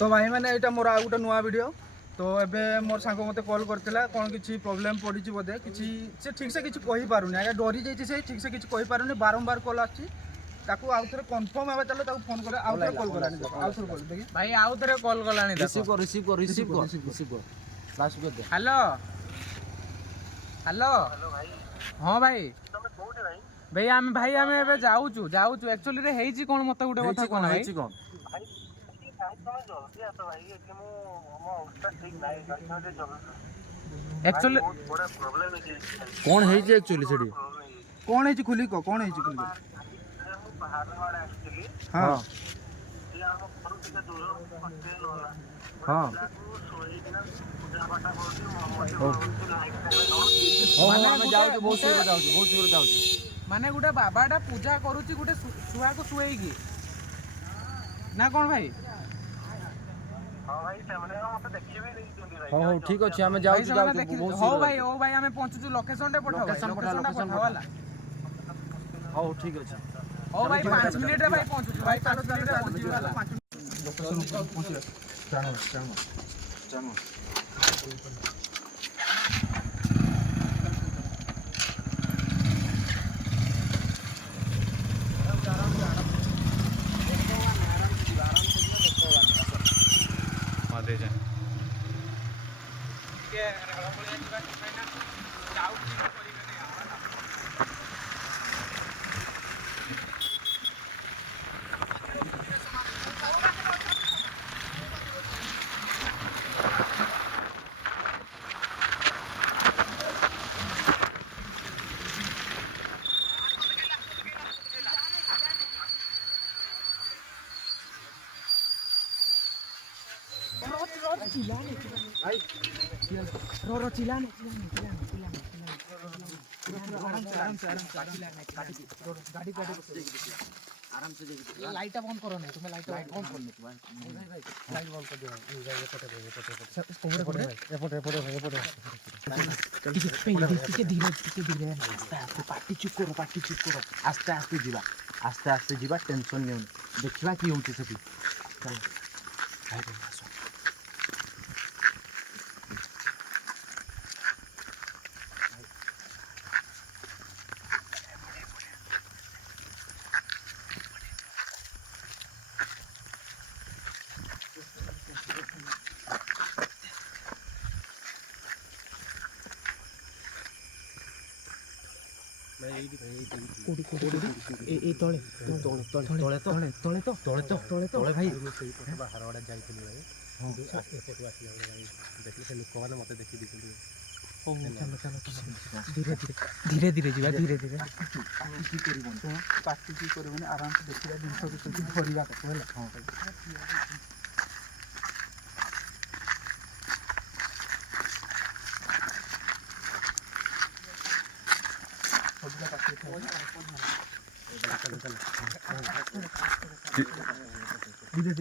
तो भाई मैंने यहाँ मोर आउ गोटे नुआ वीडियो तो एबे मोर सांग मते कॉल करथिला कोन किछि प्रॉब्लम पड़ी बोधे किछि से ठीक से किछि कहि पारुनी आगे डरी जाइछि से ठीक से किछि कहि पारुनी बारंबार कॉल आछि ताकू आउ थरे कंफर्म हेबा चलो ताकू फोन करे आउ थरे कॉल करानी आउ थरे कॉल देखि भाई आउ थरे कॉल गलानी रिसीव कर लास्ट कर दे हेलो हेलो भाई हां भाई तमे कोठे भाई भाई आमे एबे जाउचु एक्चुअली रे हेइची कोन मते गुटे कथा कोन भाई भाई तमे जल्दी आतो भाई कि मो अवस्था ठीक नाही गाड़ी में जल्दी एक्चुअली बड़ा प्रॉब्लम है कोन हेइछि एक्चुअली सेडी कोन हेइछि खुली को कोन हेइछि खुली मु पहाड़ वाला एक्चुअली हां ये हम घर से दूर पत्ते लोला हां सोई दिन पूजा पाठ करती मोहम्मद लाइक माने हम जाउछु बहुत दूर जाउछु माने गुटे बाबाटा पूजा करूची गुटे सुआ को सुएगी ना कोन भाई हां भाई सामने मते देखि भी नहीं दिंदी भाई हो ठीक अछि हम जाउछु हो भाई आमे पहुंचुछु लोकेशन रे पठाओ लोकेशन वाला हो ठीक अछि हो भाई 5 मिनिट रे भाई पहुंचुछु भाई 5 मिनिट रे पहुंची वाला लोकेशन पहुंच जानो मादे जा के हळपळिया जिबा ना जाउ की करिबे नै आला आराम से लाइट बंद करो नहीं तुम्हें लाइट बंद करने भाई लाइट बंद कर दियो टिके धीरे पार्टी चुप करो आस्ते आस्ते जीवा टेंशन नहीं देखिबा की होउची सेठी चल भाई आसो तले भाई बाहर वाला जाइथिली भाई एपटू आसिला भाई देखले से लोक माने मते देखि दिसली धीरे जीवा धीरे पार्टी की करबने आराम से देखिबा जिंस के भरिबा त होला हां धीरे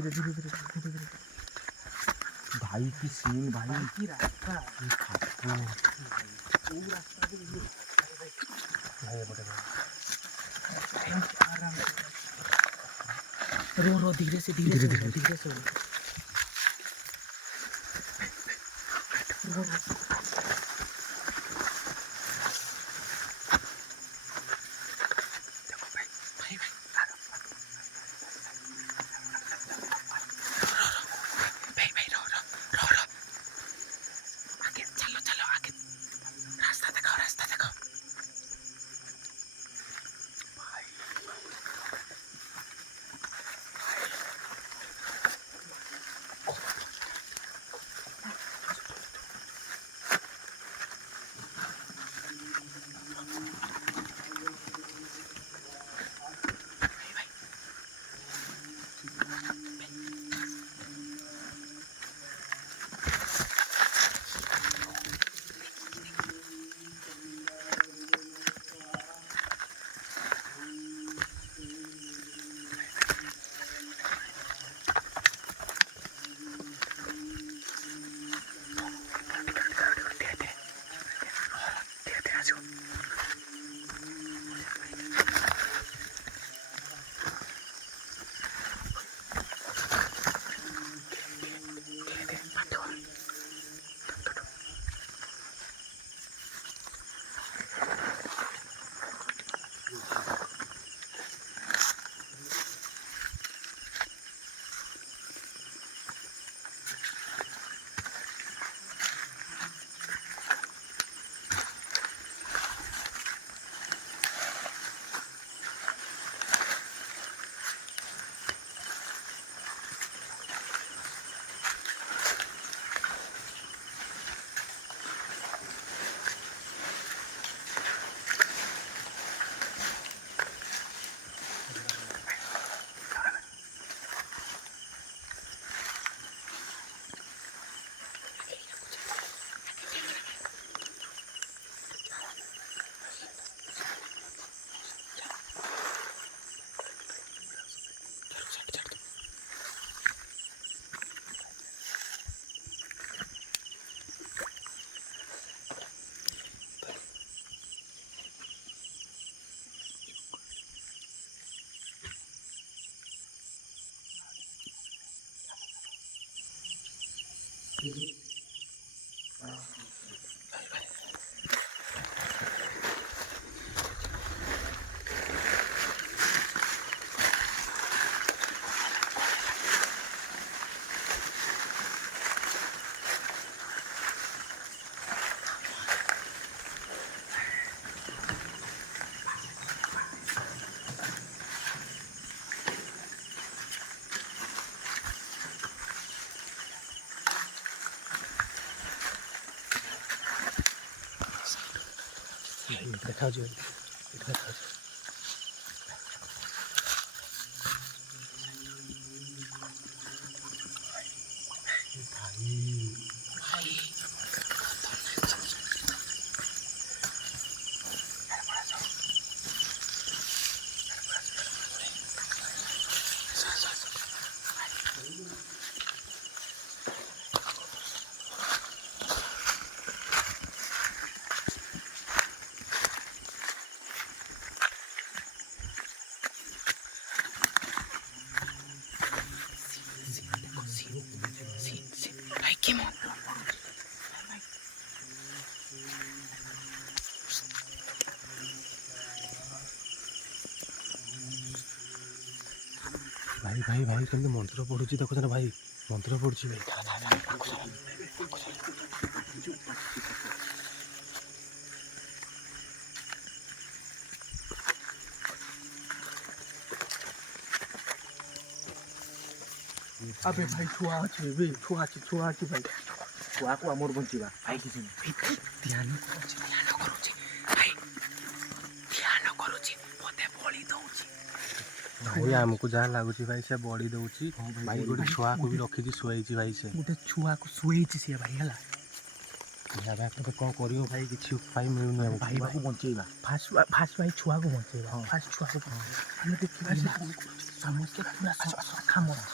भाई की सीन भाई की रास्ता रो धीरे से ଦେଖାଯାଉଛି ଭାଇ ଭାଇ ଭାଇ କେମିତି ମନ୍ତ୍ର ପଢୁଛି ଦେଖୁଛ ନା ଭାଇ ମନ୍ତ୍ର ପଢୁଛି ଭାଇ अबे भाई छुआ अच्छी बे छुआ अच्छी भाई ଛୁଆ କୁ ଆମର ବଞ୍ଚିବା ଭାଇ କିଛି ନାହିଁ ଧ୍ୟାନ କରୁଛି ମତେ ବଳି ଦଉଛି ଭାଇ ଆମକୁ ଯାହା ଲାଗୁଛି ଭାଇ ସେ ବଳି ଦଉଛି ଭାଇ ଗୋଟେ ଛୁଆକୁ ବି ରଖିଛି ଶୁଆଇଛି ଭାଇ ସେ ଗୋଟେ ଛୁଆକୁ ଶୁଏଇଛି ସିଏ ଭାଇ ହେଲା ଏବେ କ'ଣ କରିବ ଭାଇ କିଛି ଉପାୟ ମିଳୁନି ଆମକୁ ଭାଇ ଭାଇ ବଞ୍ଚେଇବା ଫାଷ୍ଟ ଭାଇ ଛୁଆକୁ ବଞ୍ଚେଇବା ଫାଷ୍ଟ ଛୁଆକୁ ଆମେ ଦେଖିବା ସେ କ'ଣ କରୁଛି ସମସ୍ତେ ପୁରା ଶାଖା ମରା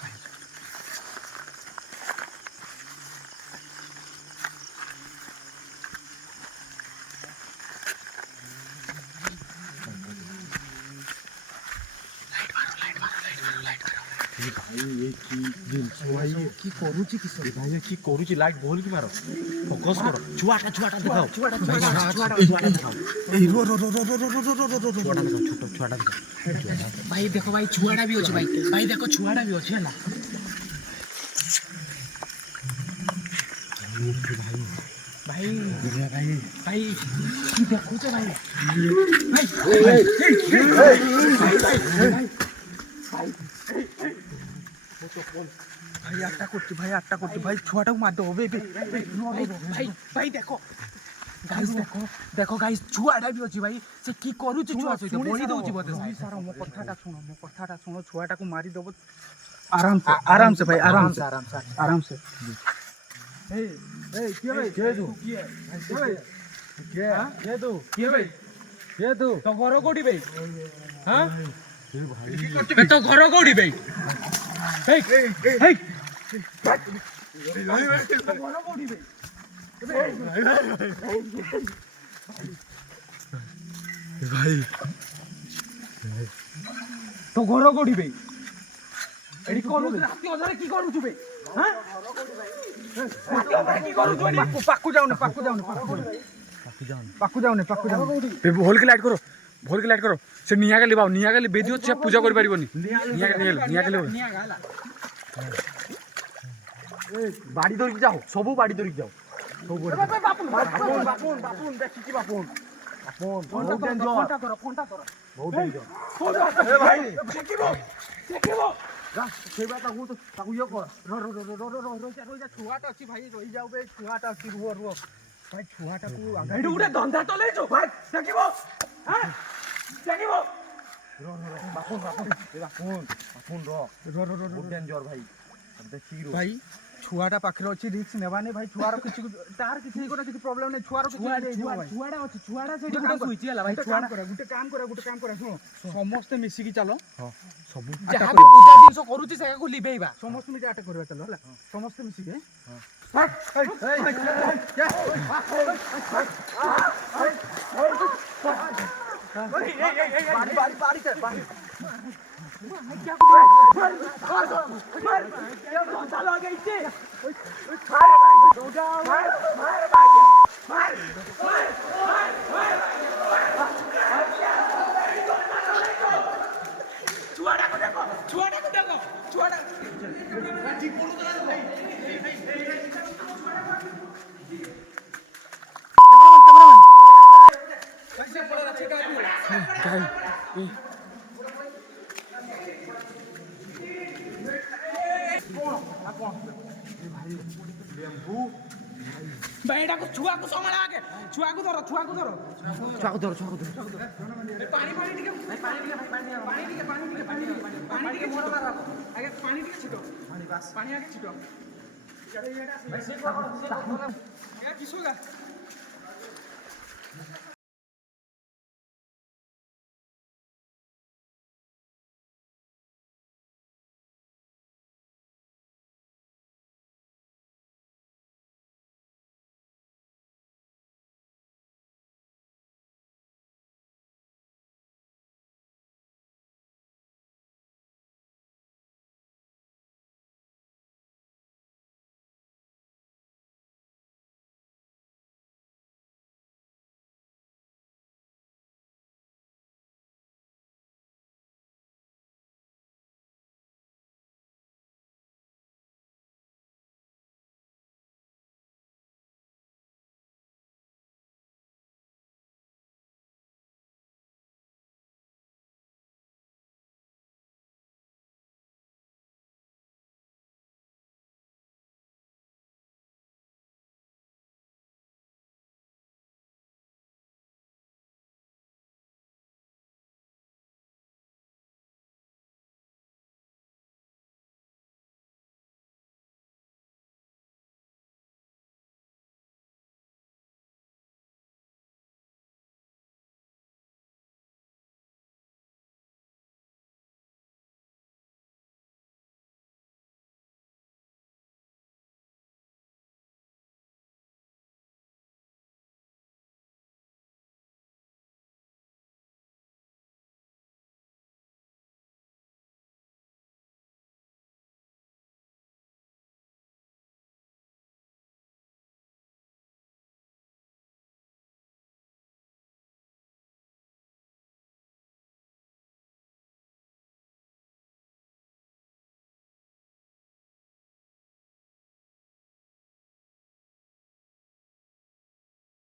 কি କରୁଛି କିସ ଭାଇ କି କରୁଛି ଲାଇଟ୍ ଭଲକି ମାର ଫୋକସ୍ କର ଛୁଆଟା ଦେଖାଅ ଛୁଆଟା ଭାଇ ଦେଖ ଭାଇ ଛୁଆଟା ବି ଅଛି ଭାଇ ଦେଖ ଛୁଆଟା ବି ଅଛି ହେଲା ଭାଇ ଭାଇ কি ଦେଖୁଛ ଭାଇ भाई आटा करती भाई छुआटा को मार दो बे भाई देखो गाइस छुआटा भी अछि भाई से की करूछ छुआ से बोली दउछि बते सारा मो कथाटा सुनो छुआटा को मारी दबो आराम से भाई आराम से ए के भाई के तू के भाई तो घर कोडी भाई हां तो घर कोडी भाई भाई तो घर कोडी भाई एडी करू राती अधरे की करू छु भाई हां राती अधरे की करू छु पाकू जाओ होल की लाइट करो से निया के लिबाओ निया के लिए बेदियो से पूजा कर पारिबोनी निया के बाड़ी धरिक जाओ सब बाड़ी धरिक जाओ बापुन देखी की बापुन बहुत डेंजर भाई देखिबो सेबा ताकू ये कर रोजा छुआटा अछि भाई रही जाओ बे छुआटा अछि रुओ भाई छुआटा को एडू उडे धंधा चले जो भाई देखिबो हां देखिबो बापुन बहुत डेंजर भाई देखी भाई छुआटा पाखरे अछि रिस्क नेबाने भाई छुआर किछि तार किछि कोना किछि प्रॉब्लम नै छुआर किछि छुआड़ा अछि छुआड़ा से गुटे सुइछि हला भाई छुआड़ा गुटे काम करे सुनो समस्त मिसी की चलो हां सब जहां भी पूजा दिनसो करूछि से को लिबेइबा समस्त मिसी अटैक करबा चलो हला समस्त मिसी के बारी आगे इसे मार मार मार छुआटा को देखो छुआटा जी बोलो तो भाई कैसे पड़ा अच्छे का बेटा को छुआ को संभाल आगे छुआ को धरो पानी मोड़ मार आगे पानी छिटो पानी आगे छिटो किसोगा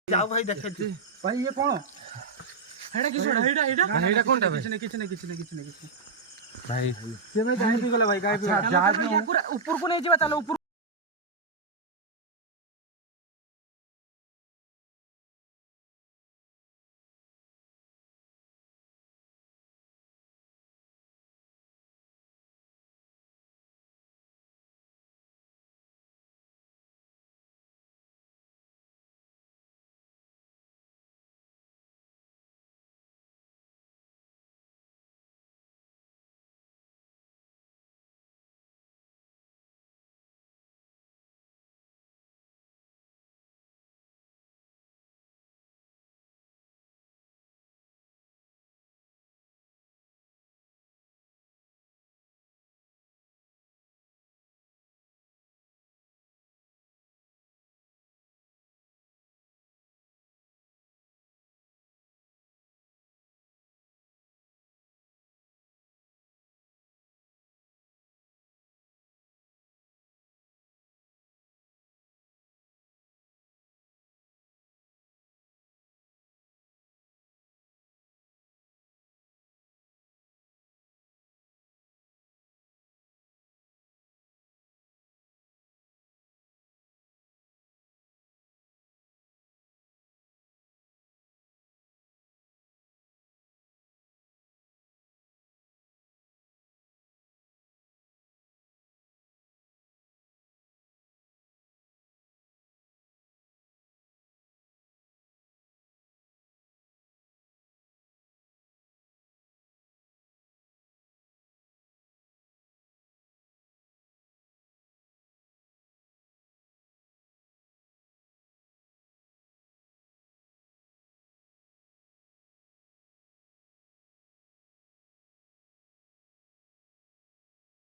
जाओ भाई देखे भाई ये कौन हेडा किस हेडा कोनटा भाई किछ नहीं भाई से भाई गाय भी गला भाई गाय भी जहाज में ऊपर को नहीं जीवा चलो ऊपर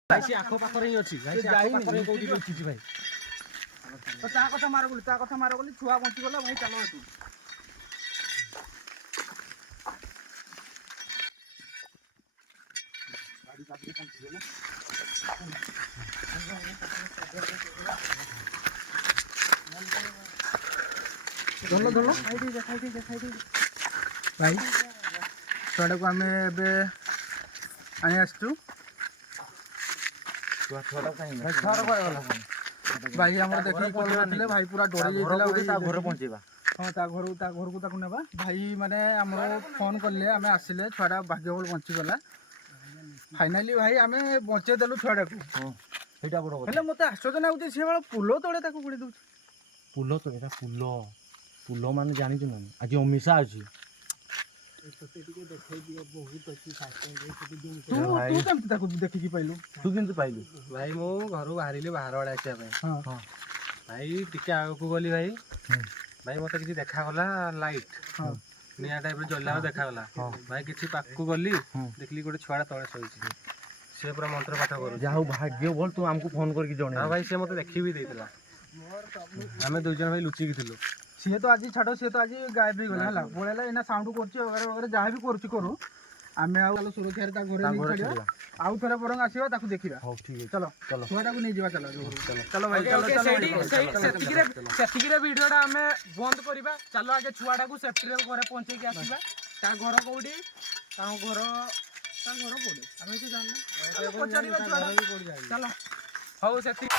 ଭାଇ ସେ ଆଖ ପାଖରେ ହିଁ ଅଛି ଭାଇ, ସେ ଆଖ ଯାଇନି, ପାଖରେ କୋଉଠି ଲୁଚିଛି ଭାଇ। ତ ତା କଥା ମାର ବୋଲି ଛୁଆ ବଞ୍ଚିଗଲା ଭାଇ, ଚାଲ ଏଠୁ। ଧର ଭାଇ, ଛୁଆଟାକୁ ଆମେ ଏବେ ଆଣି ଆସିଛୁ। ଭାଇ ଆମର ଦେଖିକି କଲ୍ କରିଥିଲେ, ଭାଇ ପୁରା ଡରି ଯାଇଥିଲା। ତା ଘରେ ପହଞ୍ଚେଇବା। ହଁ ତା ଘରକୁ ତାକୁ ନେବା। ଭାଇ ମାନେ ଆମର ଫୋନ୍ କଲେ, ଆମେ ଆସିଲେ, ଛୁଆଟା ଭାଗ୍ୟ ଭଲ ବଞ୍ଚିଗଲା। ଫାଇନାଲି ଭାଇ ଆମେ ବଞ୍ଚେଇ ଦେଲୁ ଛୁଆଟାକୁ। ସେଇଟା ବଡ଼ କଥା। ହେଲେ ମୋତେ ଆଶ୍ଚର୍ଯ୍ୟ ଲାଗୁଛି, ସେ ବେଳ ପୋଲ ତଳେ ତାକୁ ପୋଡ଼ି ଦେଉଛି। ପୁଲ ତ ଏଇଟା ପୁଲ ମାନେ ଜାଣିଛୁ ନା, ଆଜି ଅମିଷା ଅଛି। ତୁ କେମିତି ତାକୁ ଦେଖିକି ପାଇଲୁ? ତୁ କେମିତି ପାଇଲୁ? ଭାଇ ମୁଁ ଘରୁ ବାହାରିଲି ବାହାର ଆଡ଼େ ଆସିବା ପାଇଁ। ହଁ ଭାଇ ଟିକେ ଆଗକୁ ଗଲି ଭାଇ, ଭାଇ ମୋତେ କିଛି ଦେଖାଗଲା ଲାଇଟ୍, ହଁ ନିଆଁ ଟାଇପ୍ର ଜଳିଲା ଦେଖାଗଲା। ଭାଇ କିଛି ପାଖକୁ ଗଲି, ଦେଖିଲି ଗୋଟେ ଛୁଆଟା ତଳେ ଶୋଇଛି। ସେ ପୁରା ମନ୍ତ୍ର ପାଠ କରୁଛି। ଯାହା ହଉ ଭାଗ୍ୟ ଭଲ ତୁ ଆମକୁ ଫୋନ କରିକି ଜଣେଇ। ହଁ ଭାଇ, ସେ ମୋତେ ଦେଖି ବି ଦେଇଥିଲା। ଆମେ 2 ଜଣ ଭାଇ ଲୁଚିକି ଥିଲୁ। ସିଏ ତ ଆଜି ଛାଡ଼, ସିଏ ତ ଆଜି ଗାୟବ ହେଇଗଲା ହେଲା, ପଳେଇଲା। ଏଇନା ସାଉଣ୍ଡ କରୁଛି ବଗେରା ଯାହା ବି କରୁଛି କରୁ। ଆମେ ଆଉ ସୁରକ୍ଷାରେ ତା ଘରେ ନେଇ ଛାଡ଼ିବା। ଆଉ ଥରେ ବରଂ ଆସିବା, ତାକୁ ଦେଖିବା। ହଉ ଠିକ ଅଛି, ଚାଲ ଚାଲ। ଛୁଆଟାକୁ ନେଇଯିବା। ଚାଲ ଭାଇ, ସେତିକିରେ ଭିଡିଓଟା ଆମେ ବନ୍ଦ କରିବା। ଚାଲ ଆଗେ ଛୁଆଟାକୁ ସେଫ୍ଟିରେ ଘରେ ପହଞ୍ଚେଇକି ଆସିବା। ତା ଘର କୋଉଠି? ତାଙ୍କ ଘର କୋଉଠି ଆମେ ଏଠି ଜାଣିଲେ, ପଚାରିବା ଛୁଆଟା। ଚାଲ, ହଉ ସେତିକି।